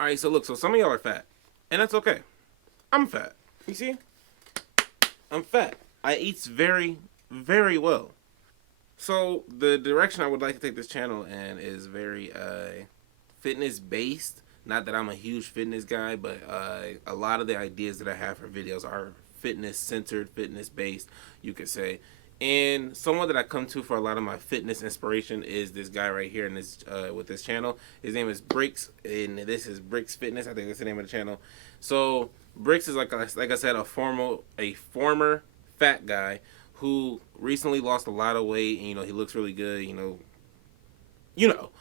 All right, so look, so some of y'all are fat, and that's okay. I'm fat. You see? I'm fat. I eat very, very well. So the direction I would like to take this channel in is very fitness based. Not that I'm a huge fitness guy, but a lot of the ideas that I have for videos are fitness centered, fitness based, you could say. And someone that I come to for a lot of my fitness inspiration is this guy right here in this with this channel. His name is Bricks, and this is Bricks Fitness. I think that's the name of the channel. So Bricks is like I said, a former fat guy who recently lost a lot of weight. And, he looks really good.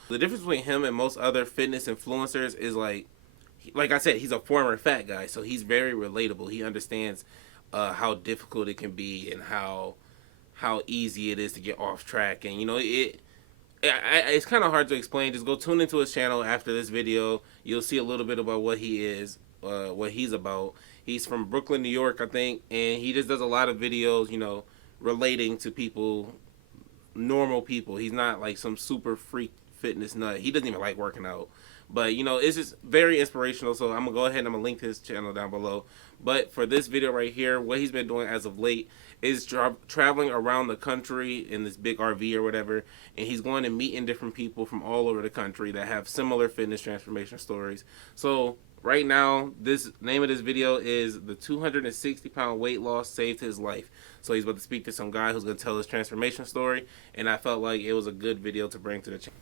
The difference between him and most other fitness influencers is like I said, he's a former fat guy, so he's very relatable. He understands how difficult it can be and how easy it is to get off track. And it's kind of hard to explain. Just go tune into his channel after this video. You'll see a little bit about what he is, what he's about. He's from Brooklyn, New York, I think, and he just does a lot of videos, relating to people, normal people. He's not like some super freak fitness nut. He doesn't even like working out. But, it's just very inspirational. So I'm going to go ahead and I'm going to link his channel down below. But for this video right here, what he's been doing as of late is traveling around the country in this big RV or whatever. And he's going and meeting different people from all over the country that have similar fitness transformation stories. So right now, this name of this video is the 260-pound weight loss saved his life. So he's about to speak to some guy who's going to tell his transformation story. And I felt like it was a good video to bring to the channel.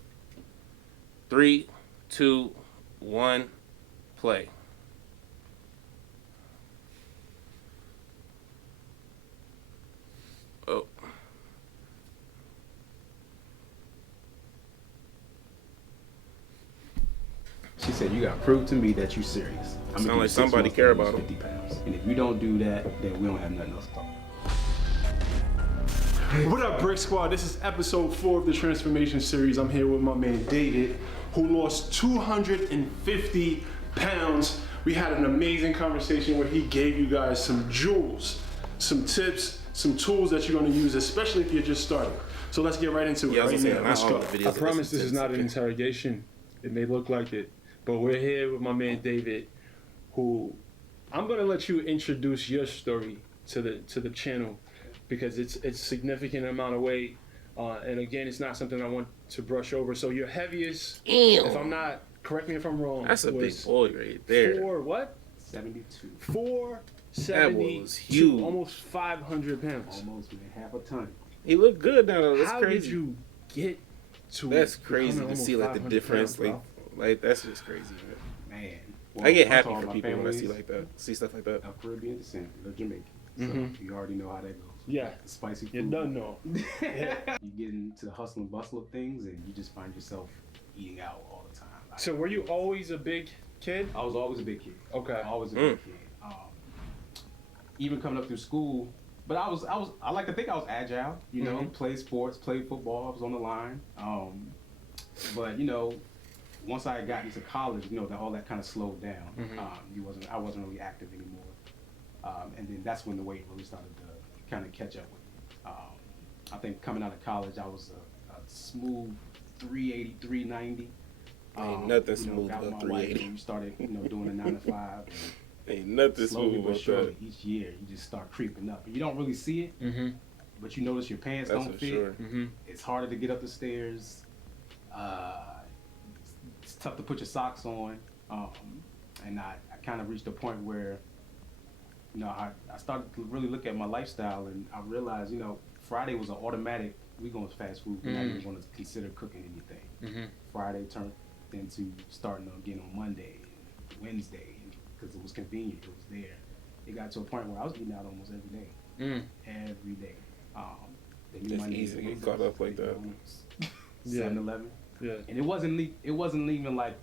3, 2, 1, play. Oh. She said, "You got to prove to me that you're serious." Sound like somebody care about him. 50 pounds. And if you don't do that, then we don't have nothing else to talk about. What up, Brick Squad? This is episode 4 of the Transformation Series. I'm here with my man David, who lost 250 pounds. We had an amazing conversation where he gave you guys some jewels, some tips, some tools that you're going to use, especially if you're just starting. So let's get right into it right now. Let's go. I promise this is not an interrogation. It may look like it, but we're here with my man David, who I'm going to let you introduce your story to the channel, because it's a significant amount of weight, and again, it's not something I want to brush over. So your heaviest, if I'm not, correct me if I'm wrong, that's a big boy right there. 72. 472. That was huge. Almost 500 pounds. Almost, man, half a ton. He looked good now though. That's How crazy. did you get to? That's crazy to almost see like the 500 difference. pounds, Like that's just crazy. Man. I get first happy of all, for my people when I family's see like that, see stuff like that. of Caribbean descent, they're Jamaican. So you already know how that goes. Yeah. The spicy food. You done know. You get into the hustle and bustle of things, and you just find yourself eating out all the time. So were you always a big kid? I was always a big kid. Okay. Always a big kid. Even coming up through school, but I like to think I was agile. Played sports, played football. I was on the line. But once I got into college, all that kind of slowed down. I wasn't really active anymore. And then that's when the weight really started to kind of catch up with me. I think coming out of college, I was a smooth 380, 390. Ain't nothing smooth got about my wife, 380. and we started, doing a 9 to 5. Ain't nothing Slowly smooth but about surely, that. each year you just start creeping up. You don't really see it, but you notice your pants That's don't for fit. sure. It's harder to get up the stairs. It's tough to put your socks on. And I kind of reached a point where, I started to really look at my lifestyle, and I realized, Friday was an automatic. We going to fast food. We're not even going to consider cooking anything. Friday turned into starting again on Monday, and Wednesday, because it was convenient. It was there. It got to a point where I was eating out almost every day. Every day. It's easy to get caught up like that. 7-Eleven. Yeah. And it wasn't even like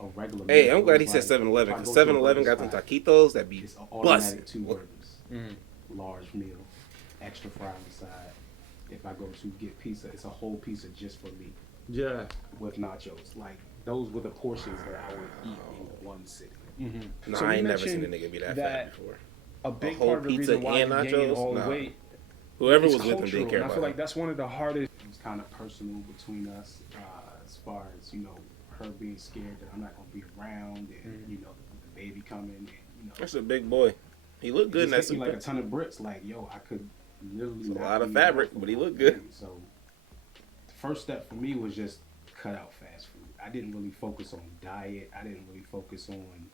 a regular. Hey, meal. I'm glad he It said was 7-Eleven, if I because go to a 7-Eleven burger got them spot, taquitos that be it's an automatic busted. 2 burgers, large meal, extra fry on the side. If I go to get pizza, it's a whole pizza just for me Yeah. with nachos. Like, those were the portions that I would eat in one sitting. Nah, So I you ain't never seen a mentioned nigga be that that fat before. A big whole part of the pizza reason why and you're gaining nachos? all the Nah. weight Whoever is was with him cultural, did care and I about feel him. like that's one of the hardest. It was kind of personal between us, as far as, her being scared that I'm not going to be around, and coming, and That's a big boy. He looked good in that hit me suit. like a ton of bricks. Like, yo, I could literally It's a not lot of eat fabric, nothing but he all looked good. day. So the first step for me was just cut out fast food. I didn't really focus on diet. I didn't really focus on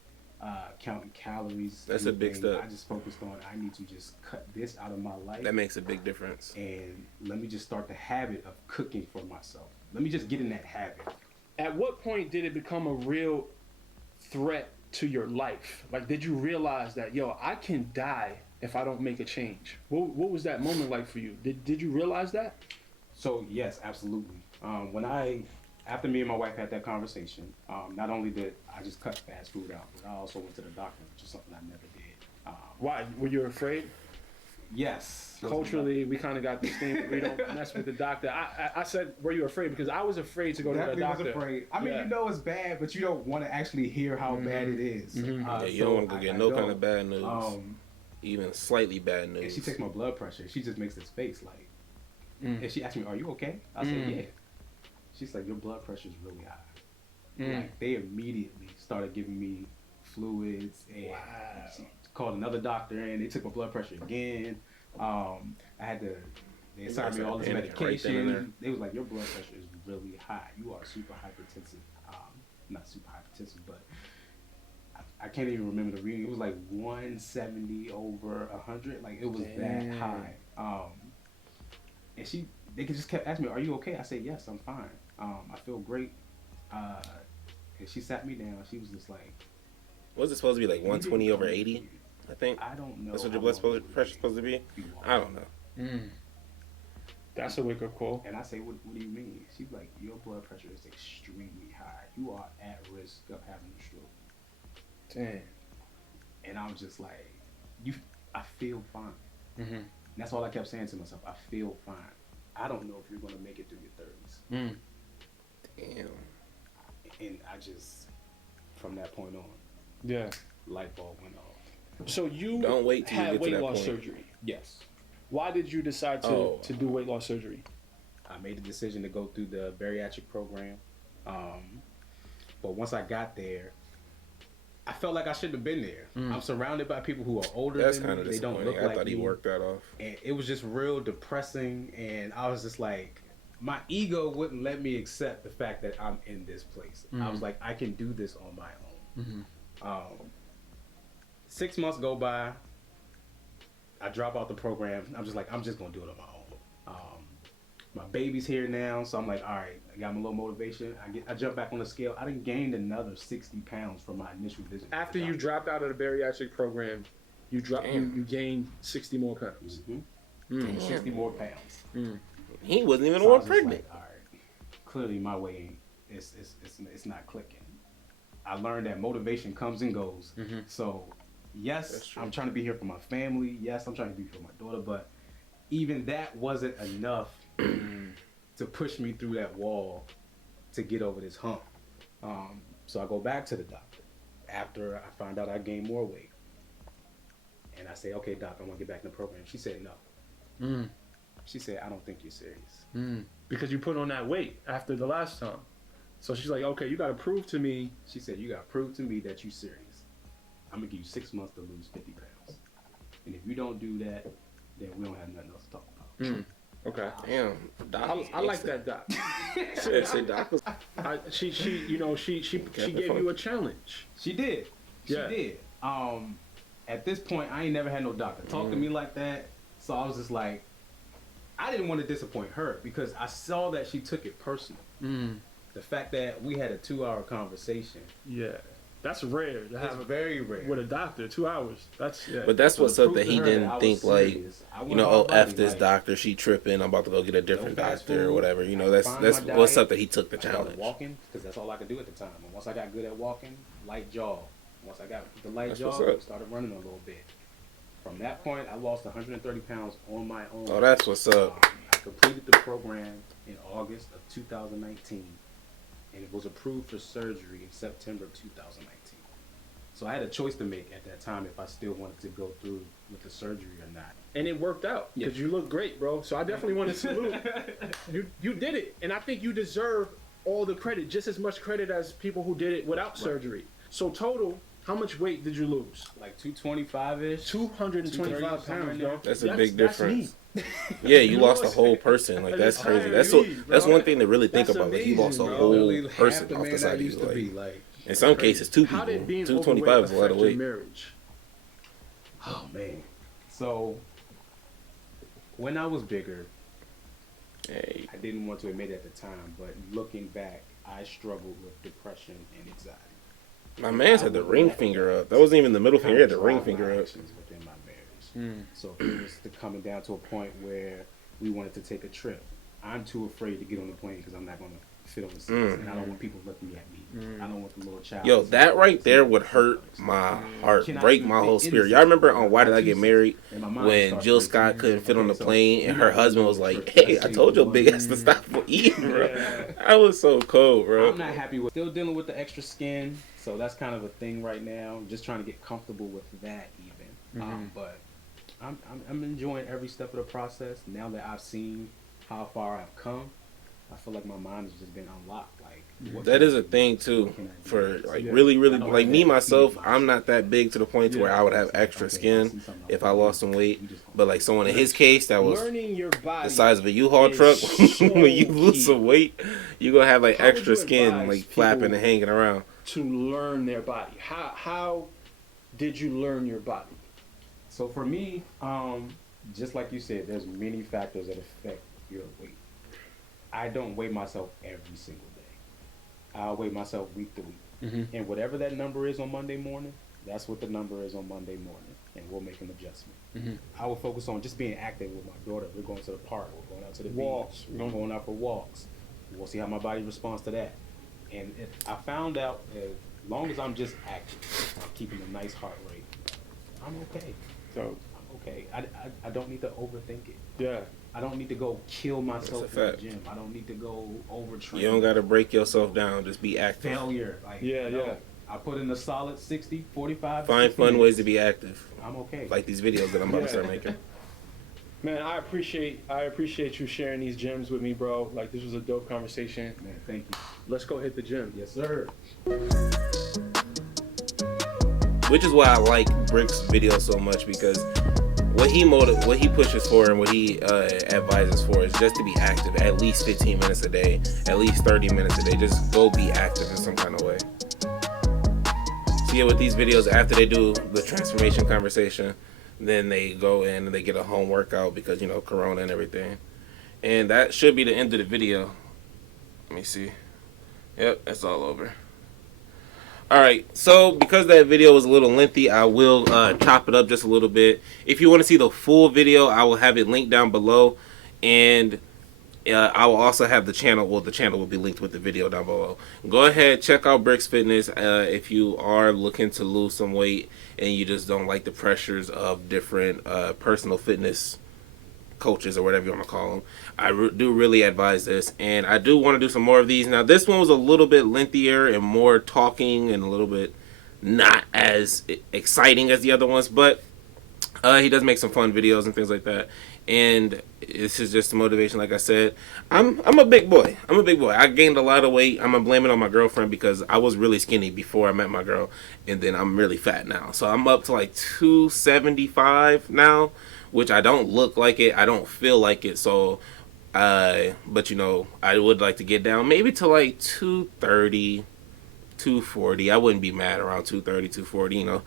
counting calories. That's a big anything. step. I just focused on I need to just cut this out of my life. That makes a big difference. And let me just start the habit of cooking for myself. Let me just get in that habit. At what point did it become a real threat to your life? Like, did you realize that, yo, I can die if I don't make a change? What was that moment like for you? Did you realize that? So yes, absolutely. After me and my wife had that conversation, not only did I just cut fast food out, but I also went to the doctor, which is something I never did. Why? Were you afraid? Yes. Culturally, we kind of got this thing. We don't mess with the doctor. I said, were you afraid? Because I was afraid to go to the Definitely doctor. was afraid. I mean, Yeah. you know it's bad, but you don't want to actually hear how bad it is. Yeah, you don't want to get no kind of bad news. Um, Even slightly bad and news. she takes my blood pressure. She just makes this face like, Mm. and she asked me, "Are you okay?" I said, "Yeah." She's like, "Your blood pressure is really high." Like they immediately started giving me fluids, and she called another doctor, and they took my blood pressure again. They assigned me all this Right then and there. medication. They was like, "Your blood pressure is really high. You are super hypertensive." Not super hypertensive, but I can't even remember the reading. It was like 170 over 100. Like it was that high. And they just kept asking me, "Are you okay?" I said, "Yes, I'm fine. I feel great." And she sat me down. She was just like, Was it supposed to be like 120 over 80? I think "I don't know." that's what your how blood long it pressure supposed to be. you are." I don't know. That's a wake-up call. And I say, what do you mean? She's like, "Your blood pressure is extremely high. You are at risk of having a stroke." Damn. And I was just like, I feel fine. Mm-hmm. And that's all I kept saying to myself. I feel fine. I don't know if you're going to make it through your 30s. Mm. Damn. And I just, from that point on, Yeah. light bulb went off. So you Don't wait till you had get to weight that loss point. surgery. Yes. Why did you decide to do weight loss surgery? I made the decision to go through the bariatric program. But once I got there, I felt like I shouldn't have been there. I'm surrounded by people who are older That's than kind me. of They don't disappointing. look I like thought he me. worked that off. And it was just real depressing, and I was just like, my ego wouldn't let me accept the fact that I'm in this place. I was like, I can do this on my own. 6 months go by, I drop out the program. I'm just like, I'm just gonna do it on my own. My baby's here now, so I'm like, all right, I got my little motivation. I jump back on the scale. I done gained another 60 pounds from my initial visit. After you dropped out of the bariatric program, you gained 60 more pounds. 60 more pounds. He wasn't even the So I one was just pregnant. like, all right, clearly my way it's not clicking. I learned that motivation comes and goes. So That's yes, true. I'm trying to be here for my family. Yes, I'm trying to be here for my daughter, but even that wasn't enough to push me through that wall to get over this hump. So I go back to the doctor after I find out I gained more weight. And I say, "Okay, doc, I want to get back in the program." She said, "No." She said, "I don't think you're serious." Because you put on that weight after the last time. So she's like, okay, you got to prove to me. She said, "You got to prove to me that you're serious. I'm going to give you 6 months to lose 50 pounds. And if you don't do that, then we don't have nothing else to talk about." Okay. Damn. Doc, I like that, doc. Seriously, Doc was She gave you a challenge. She did. She Yeah. did. At this point, I ain't never had no doctor talk to me like that. So I was just like, I didn't want to disappoint her because I saw that she took it personal. The fact that we had a 2-hour conversation Yeah. That's rare to is have very rare. with a doctor. 2 hours. That's But that's So what's to up prove that to he her didn't I was think like, serious, I you went know, all oh, about F it, this like, doctor, she tripping, I'm about to go get a different No fast doctor or food, whatever. You know, that's find that's my what's diet. up that he took the I started challenge. walking because that's all I could do at the time. And once I got good at walking, light jog. Once I got the light That's jog, what's I up. started running a little bit. From that point, I lost 130 pounds on my own. Oh, that's what's up. I completed the program in August of 2019, and it was approved for surgery in September of 2019. So I had a choice to make at that time if I still wanted to go through with the surgery or not. and it worked out because you look great, bro. So I definitely want to salute. You did it, and I think you deserve all the credit, just as much credit as people who did it without surgery. So total, How much weight did you lose? Like 225-ish. 225 pounds, bro. That's a big difference. me. Yeah, you know, lost a like- whole person. Like that's That's crazy. That's so. me, That's bro. one thing to really think That's about. Like he lost a amazing, bro. whole Literally half person the off man the side I of you. used to be. Like Like, in some cases, two How people. did being 225 is a lot of overweight affect weight. your marriage? oh man. So when I was bigger, Hey, I didn't want to admit at the time, but looking back, I struggled with depression and anxiety. my man's had the ring finger up. That wasn't even the middle finger. He had the ring Drive my finger up. actions within my marriage. So if it was coming down to a point where we wanted to take a trip, I'm too afraid to get on the plane because I'm not going to fit on the seats, and I don't want people looking at me. I don't want the little child. Yo, to that see right me. there would hurt my heart, Can I break even my fit whole in spirit. this Y'all remember on situation? Why Did I I Get choose- Married? And my mind When starts Jill racing. Scott couldn't fit on the Okay, so plane and we her gotta husband go was on a like, trip. "Hey, Let's I say told your we big want- ass to stop for eating, bro." Yeah. I was so cold, bro. I'm not happy with still dealing with the extra skin, so that's kind of a thing right now. Just trying to get comfortable with that even. But I'm enjoying every step of the process. Now that I've seen how far I've come, I feel like my mind has just been unlocked. Like what That can is I a do? thing too. What can I do? For like Yeah. really, really I don't like have me that myself, fear. I'm not that big to the point to where I would have extra Okay, I skin see something if else. I lost some weight. We just gonna- But like someone in his case that was Learning your body. the size of a U-Haul is truck, so when you key. lose some weight, you gonna have like How would extra you skin advise like flapping people- and hanging around. To learn their body. How did you learn your body? So for me, just like you said, there's many factors that affect your weight. I don't weigh myself every single day. I weigh myself week to week. And whatever that number is on Monday morning, that's what the number is on Monday morning. And we'll make an adjustment. I will focus on just being active with my daughter. We're going to the park. We're going out to the Walks. beach. We're going out for walks. We'll see how my body responds to that. And I found out as long as I'm just active, keeping a nice heart rate, I'm okay. So I'm okay. I don't need to overthink it. yeah. I don't need to go kill myself That's in a the fact. gym. I don't need to go overtrain. You don't gotta break yourself down. Just be active. failure. Like Yeah, no. yeah. I put in a solid 60, 45. Find 60 fun ways minutes. to be active, I'm okay. like these videos that I'm about to start Yeah. making. Man, I appreciate you sharing these gems with me, bro. Like this was a dope conversation. Man, thank you. Let's go hit the gym. Yes, sir. Which is why I like Brick's videos so much, because what he pushes for and what he advises for is just to be active at least 15 minutes a day, at least 30 minutes a day. Just go be active in some kind of way. So yeah, with these videos, after they do the transformation conversation, then they go in and they get a home workout because, you know, Corona and everything. And that should be the end of the video. Let me see. Yep, that's all over. Alright, so because that video was a little lengthy, I will chop it up just a little bit. If you want to see the full video, I will have it linked down below. And I will also have the channel, well, the channel will be linked with the video down below. Go ahead, check out Bricks Fitness if you are looking to lose some weight and you just don't like the pressures of different personal fitness coaches or whatever you want to call them. I do really advise this, and I do want to do some more of these. Now this one was a little bit lengthier and more talking and a little bit not as exciting as the other ones, but he does make some fun videos and things like that. And this is just motivation. Like I said, I'm a big boy. I gained a lot of weight. I'm gonna blame it on my girlfriend because I was really skinny before I met my girl, and then I'm really fat now. So I'm up to like 275 now, which I don't look like it. I don't feel like it. So, but you know, I would like to get down maybe to like 230, 240. I wouldn't be mad around 230, 240. You know.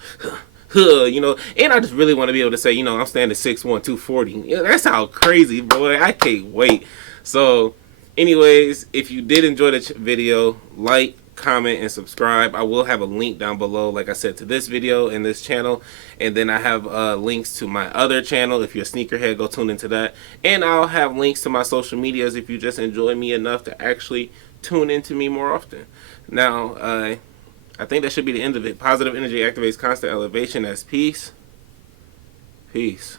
You know, and I just really want to be able to say, you know, I'm standing 6'1", 240. Yeah, that sounds crazy, boy. I can't wait. So, anyways, if you did enjoy the video, like, comment, and subscribe. I will have a link down below, like I said, to this video and this channel. And then I have links to my other channel. If you're a sneakerhead, go tune into that. And I'll have links to my social medias if you just enjoy me enough to actually tune into me more often. Now, I think that should be the end of it. Positive energy activates constant elevation. That's peace. Peace.